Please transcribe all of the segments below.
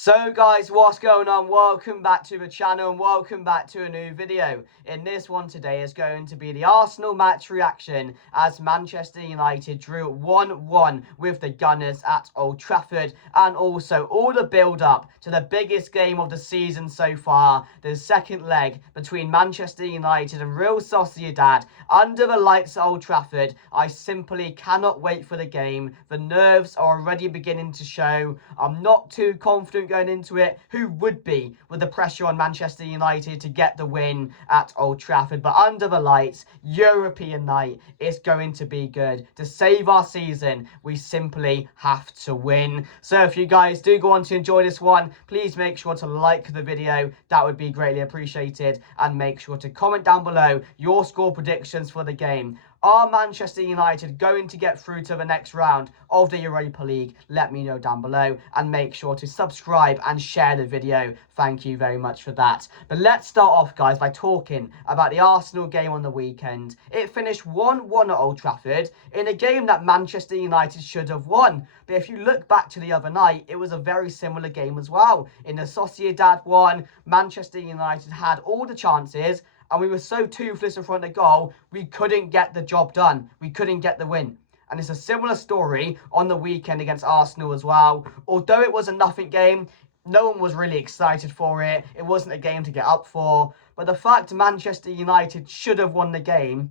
So guys, what's going on? Welcome back to the channel and welcome back to a new video. In this one today is going to be the Arsenal match reaction as Manchester United drew 1-1 with the Gunners at Old Trafford, and also all the build up to the biggest game of the season so far, the second leg between Manchester United and Real Sociedad under the lights at Old Trafford. I simply cannot wait for the game. The nerves are already beginning to show. I'm not too confident going into it. Who would be with the pressure on Manchester United to get the win at Old Trafford? But under the lights, European night is going to be good. To save our season, we simply have to win. So if you guys do go on to enjoy this one, please make sure to like the video. That would be greatly appreciated. And make sure to comment down below your score predictions for the game. Are Manchester United going to get through to the next round of the Europa League? Let me know down below, and make sure to subscribe and share the video. Thank you very much for that. But let's start off, guys, by talking about the Arsenal game on the weekend. It finished 1-1 at Old Trafford in a game that Manchester United should have won. But if you look back to the other night, it was a very similar game as well. In the Sociedad one, Manchester United had all the chances, and we were so toothless in front of the goal, we couldn't get the job done. We couldn't get the win. And it's a similar story on the weekend against Arsenal as well. Although it was a nothing game, no one was really excited for it. It wasn't a game to get up for. But the fact Manchester United should have won the game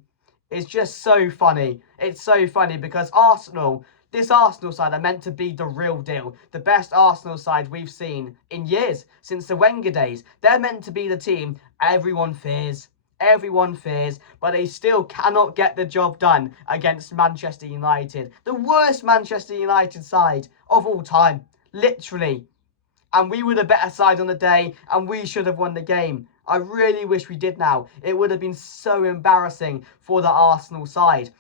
is just so funny. It's so funny because this Arsenal side are meant to be the real deal. The best Arsenal side we've seen in years, since the Wenger days. They're meant to be the team everyone fears. Everyone fears, but they still cannot get the job done against Manchester United. The worst Manchester United side of all time. Literally. And we were the better side on the day, and we should have won the game. I really wish we did now. It would have been so embarrassing for the Arsenal side.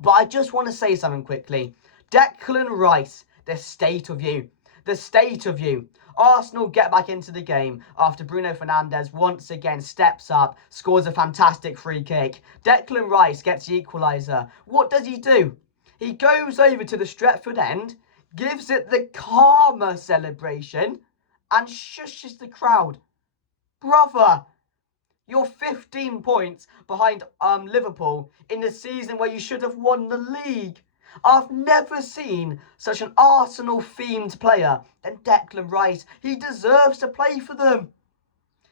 But I just want to say something quickly. Declan Rice, the state of you. The state of you. Arsenal get back into the game after Bruno Fernandes once again steps up, scores a fantastic free kick. Declan Rice gets the equaliser. What does he do? He goes over to the Stretford end, gives it the karma celebration, and shushes the crowd. Brother, you're 15 points behind Liverpool in the season where you should have won the league. I've never seen such an Arsenal-themed player than Declan Rice. He deserves to play for them.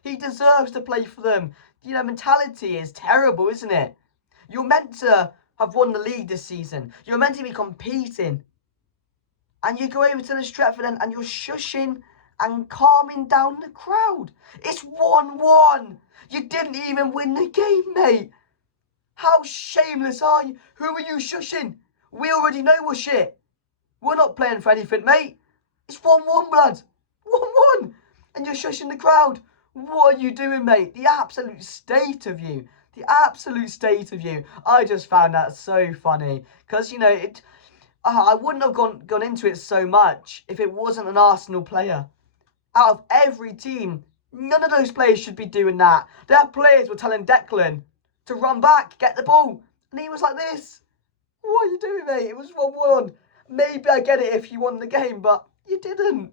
He deserves to play for them. You know, mentality is terrible, isn't it? You're meant to have won the league this season. You're meant to be competing. And you go over to the Stretford end and you're shushing and calming down the crowd. It's 1-1. You didn't even win the game, mate. How shameless are you? Who are you shushing? We already know we're shit. We're not playing for anything, mate. It's 1-1, blood. 1-1. And you're shushing the crowd. What are you doing, mate? The absolute state of you. The absolute state of you. I just found that so funny. Because, you know, I wouldn't have gone into it so much if it wasn't an Arsenal player. Out of every team, none of those players should be doing that. Their players were telling Declan to run back, get the ball. And he was like this. What are you doing, mate? It was 1-1. Maybe I get it if you won the game, but you didn't.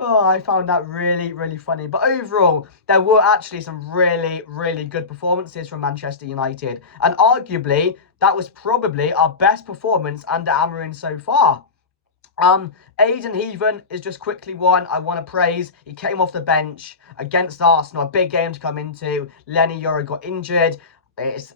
Oh, I found that really, really funny. But overall, there were actually some really, really good performances from Manchester United. And arguably, that was probably our best performance under Amorim so far. Aiden Heaven is just quickly one I want to praise. He came off the bench against Arsenal, a big game to come into. Lenny Yoro got injured.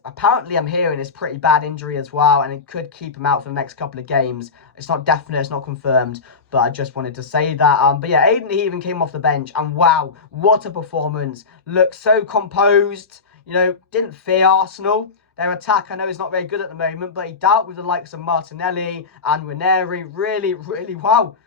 Apparently, I'm hearing it's pretty bad injury as well, and it could keep him out for the next couple of games. It's not definite, it's not confirmed, but I just wanted to say that. But yeah, Aiden Heaven came off the bench, and wow, what a performance. Looked so composed, you know, didn't fear Arsenal. Their attack, I know, is not very good at the moment, but he dealt with the likes of Martinelli and Ranieri really, really well.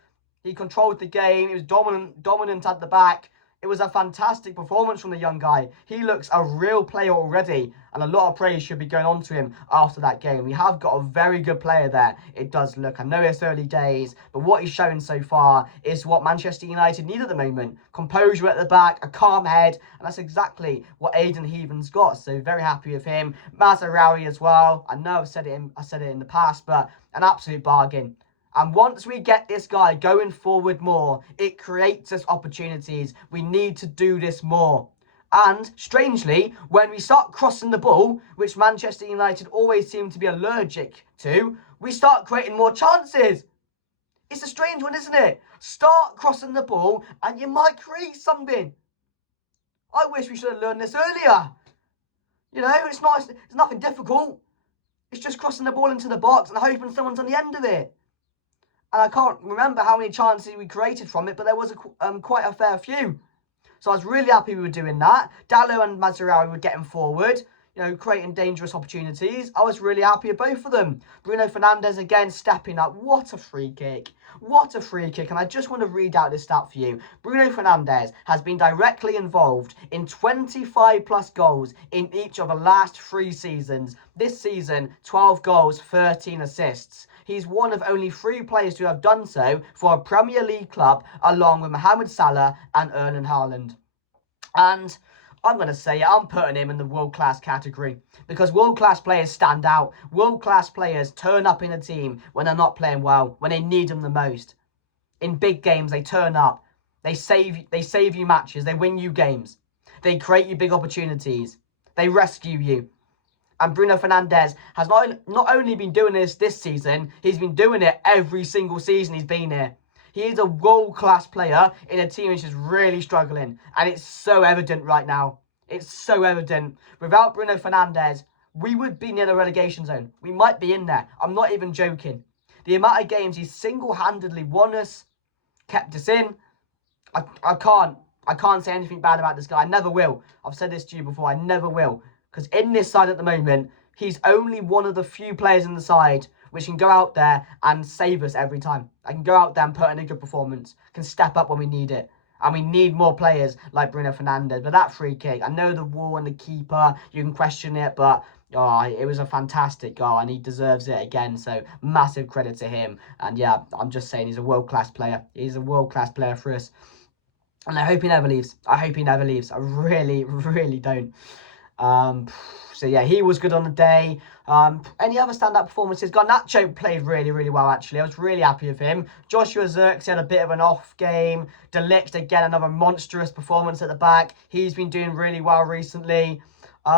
He controlled the game. He was dominant at the back. It was a fantastic performance from the young guy. He looks a real player already, and a lot of praise should be going on to him after that game. We have got a very good player there, it does look. I know it's early days, but what he's shown so far is what Manchester United need at the moment. Composure at the back, a calm head, and that's exactly what Aiden Heaven's got. So very happy with him. Mazraoui as well. I know I've said it in the past, but an absolute bargain. And once we get this guy going forward more, it creates us opportunities. We need to do this more. And strangely, when we start crossing the ball, which Manchester United always seem to be allergic to, we start creating more chances. It's a strange one, isn't it? Start crossing the ball and you might create something. I wish we should have learned this earlier. You know, it's nothing difficult. It's just crossing the ball into the box and hoping someone's on the end of it. And I can't remember how many chances we created from it, but there was quite a fair few. So I was really happy we were doing that. Dallo and Mazraoui were getting forward, you know, creating dangerous opportunities. I was really happy with both of them. Bruno Fernandes again stepping up. What a free kick. What a free kick. And I just want to read out this stat for you. Bruno Fernandes has been directly involved in 25 plus goals in each of the last 3 seasons. This season, 12 goals, 13 assists. He's one of only 3 players to have done so for a Premier League club, along with Mohamed Salah and Erling Haaland. And I'm going to say it, I'm putting him in the world-class category, because world-class players stand out. World-class players turn up in a team when they're not playing well, when they need them the most. In big games, they turn up. They save you matches. They win you games. They create you big opportunities. They rescue you. And Bruno Fernandes has not only been doing this season, he's been doing it every single season he's been here. He is a world-class player in a team which is really struggling. And it's so evident right now. It's so evident. Without Bruno Fernandes, we would be near the relegation zone. We might be in there. I'm not even joking. The amount of games he's single-handedly won us, kept us in, I can't say anything bad about this guy. I never will. I've said this to you before. I never will. Because in this side at the moment, he's only one of the few players in the side which can go out there and save us every time. I can go out there and put in a good performance, can step up when we need it. And we need more players like Bruno Fernandes. But that free kick, I know the wall and the keeper, you can question it, but it was a fantastic goal and he deserves it again. So massive credit to him. And yeah, I'm just saying he's a world-class player. He's a world-class player for us. And I hope he never leaves. I hope he never leaves. I really, really don't. So yeah, he was good on the day. Any other standout performances? Garnacho played really, really well, actually. I was really happy with him. Joshua Zirkzee had a bit of an off game. De Ligt, again, another monstrous performance at the back. He's been doing really well recently.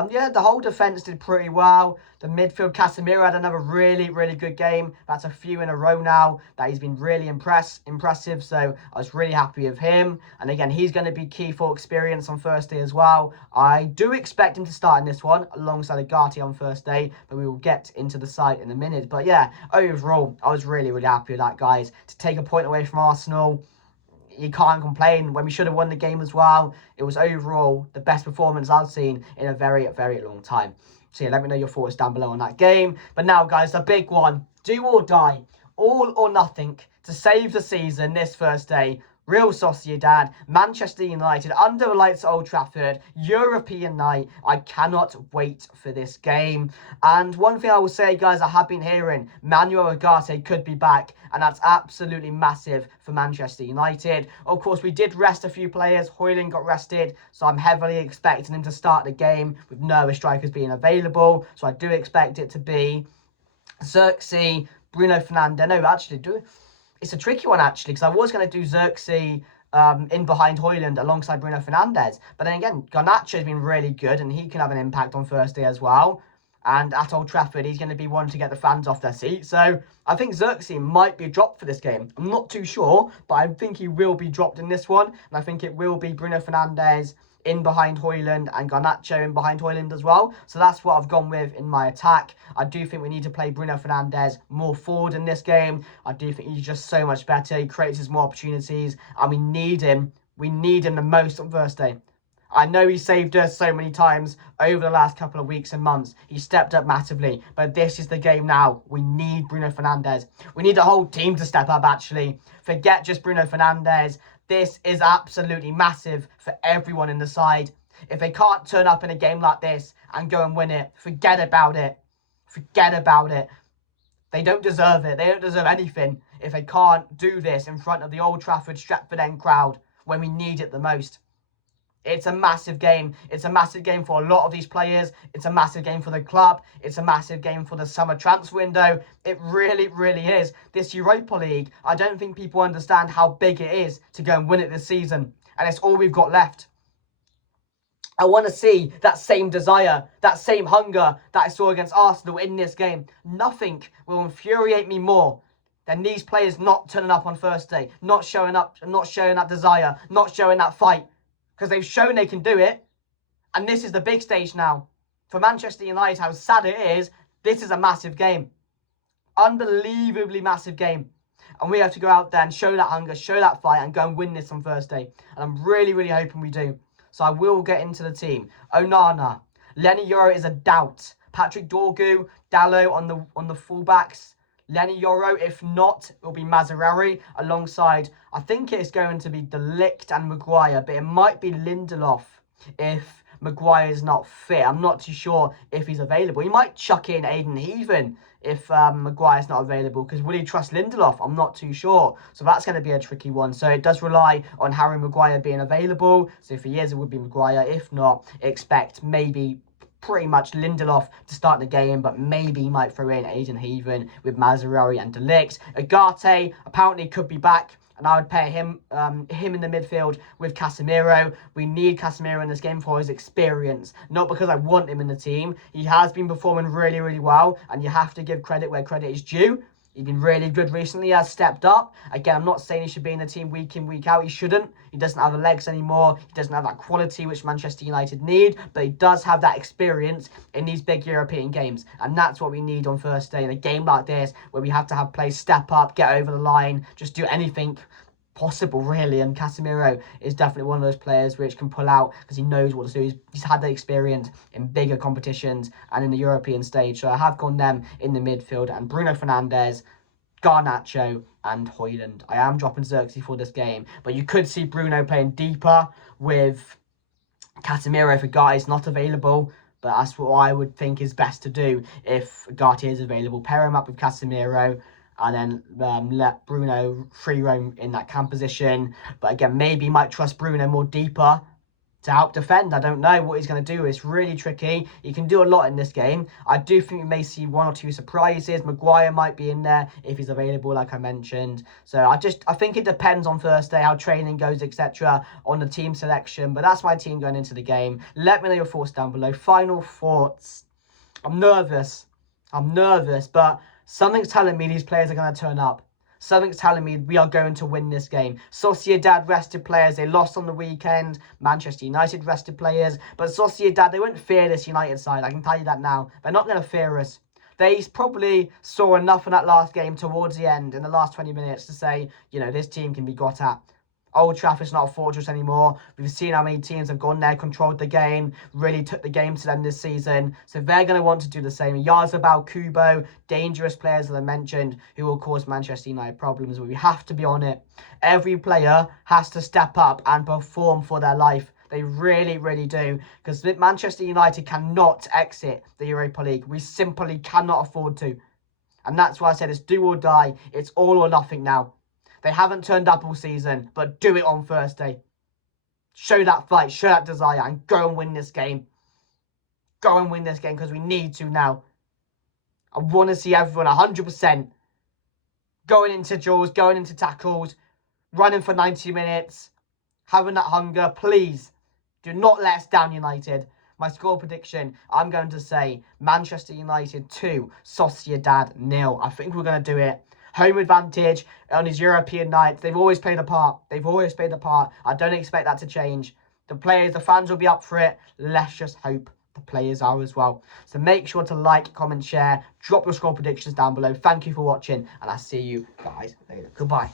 Yeah, the whole defence did pretty well. The midfield, Casemiro had another really, really good game. That's a few in a row now that he's been really impressive. So I was really happy with him. And again, he's going to be key for experience on Thursday as well. I do expect him to start in this one alongside Agati on Thursday, but we will get into the site in a minute. But yeah, overall, I was really, really happy with that, guys. To take a point away from Arsenal, you can't complain. When we should have won the game as well, it was overall the best performance I've seen in a very, very long time. So yeah, let me know your thoughts down below on that game. But now, guys, the big one. Do or die. All or nothing to save the season this Thursday. Real Sociedad, Manchester United, under the lights at Old Trafford, European night. I cannot wait for this game. And one thing I will say, guys, I have been hearing, Manuel Ugarte could be back, and that's absolutely massive for Manchester United. Of course, we did rest a few players. Højlund got rested, so I'm heavily expecting him to start the game with no strikers being available. So I do expect it to be Zirkzee, Bruno Fernandes. No, actually, it's a tricky one, actually, because I was going to do Zirkzee in behind Højlund alongside Bruno Fernandes. But then again, Garnacho has been really good, and he can have an impact on Thursday as well. And at Old Trafford, he's going to be one to get the fans off their seat. So I think Zirkzee might be dropped for this game. I'm not too sure, but I think he will be dropped in this one. And I think it will be Bruno Fernandes in behind Højlund and Garnacho in behind Højlund as well. So that's what I've gone with in my attack. I do think we need to play Bruno Fernandes more forward in this game. I do think he's just so much better. He creates us more opportunities, and we need him. We need him the most on Thursday. I know he saved us so many times over the last couple of weeks and months. He stepped up massively, but this is the game now. We need Bruno Fernandes. We need the whole team to step up, actually. Forget just Bruno Fernandes. This is absolutely massive for everyone in the side. If they can't turn up in a game like this and go and win it, forget about it. Forget about it. They don't deserve it. They don't deserve anything if they can't do this in front of the Old Trafford Stretford End crowd when we need it the most. It's a massive game. It's a massive game for a lot of these players. It's a massive game for the club. It's a massive game for the summer transfer window. It really, really is. This Europa League, I don't think people understand how big it is to go and win it this season. And it's all we've got left. I want to see that same desire, that same hunger that I saw against Arsenal in this game. Nothing will infuriate me more than these players not turning up on Thursday, not showing up, not showing that desire, not showing that fight. Because they've shown they can do it. And this is the big stage now. For Manchester United, how sad it is, this is a massive game. Unbelievably massive game. And we have to go out there and show that hunger, show that fight, and go and win this on Thursday. And I'm really, really hoping we do. So I will get into the team. Onana. Lenny Yoro is a doubt. Patrick Dorgu, Dallo on the fullbacks. Lenny Yoro, if not, it will be Mazzarri alongside, I think it's going to be De Ligt and Maguire, but it might be Lindelof if Maguire is not fit. I'm not too sure if he's available. He might chuck in Aiden Heaven if Maguire's not available, because will he trust Lindelof? I'm not too sure. So that's going to be a tricky one. So it does rely on Harry Maguire being available. So if he is, it would be Maguire. If not, expect maybe pretty much Lindelof to start the game, but maybe he might throw in Aiden Heaven with Mazzarri and De Ligt. Agate apparently could be back, and I would pair him in the midfield with Casemiro. We need Casemiro in this game for his experience, not because I want him in the team. He has been performing really, really well, and you have to give credit where credit is due. He's been really good recently. He has stepped up. Again, I'm not saying he should be in the team week in, week out. He shouldn't. He doesn't have the legs anymore. He doesn't have that quality which Manchester United need. But he does have that experience in these big European games. And that's what we need on Thursday. In a game like this, where we have to have players step up, get over the line, just do anything possible, really. And Casemiro is definitely one of those players which can pull out because he knows what to do. He's had the experience in bigger competitions and in the European stage. So I have gone them in the midfield, and Bruno Fernandes, Garnacho and Højlund. I am dropping Xerxes for this game, but you could see Bruno playing deeper with Casemiro if Agate is not available. But that's what I would think is best to do if Agate is available. Pair him up with Casemiro, and then let Bruno free roam in that cam position. But again, maybe you might trust Bruno more deeper to help defend. I don't know what he's going to do. It's really tricky. He can do a lot in this game. I do think we may see one or two surprises. Maguire might be in there if he's available, like I mentioned. So I think it depends on Thursday, how training goes, etc., on the team selection. But that's my team going into the game. Let me know your thoughts down below. Final thoughts. I'm nervous, but something's telling me these players are going to turn up. Something's telling me we are going to win this game. Sociedad rested players. They lost on the weekend. Manchester United rested players. But Sociedad, they won't fear this United side. I can tell you that now. They're not going to fear us. They probably saw enough in that last game towards the end, in the last 20 minutes, to say, you know, this team can be got at. Old Trafford's not a fortress anymore. We've seen how many teams have gone there, controlled the game, really took the game to them this season. So they're going to want to do the same. Yarzabal, Kubo, dangerous players, as I mentioned, who will cause Manchester United problems. But we have to be on it. Every player has to step up and perform for their life. They really, really do. Because Manchester United cannot exit the Europa League. We simply cannot afford to. And that's why I said it's do or die. It's all or nothing now. They haven't turned up all season, but do it on Thursday. Show that fight, show that desire, and go and win this game. Go and win this game, because we need to now. I want to see everyone 100% going into duels, going into tackles, running for 90 minutes, having that hunger. Please, do not let us down, United. My score prediction, I'm going to say Manchester United 2, Sociedad 0. I think we're going to do it. Home advantage on his European nights. They've always played a part. I don't expect that to change. The players, the fans will be up for it. Let's just hope the players are as well. So make sure to like, comment, share. Drop your score predictions down below. Thank you for watching, and I'll see you guys later. Goodbye.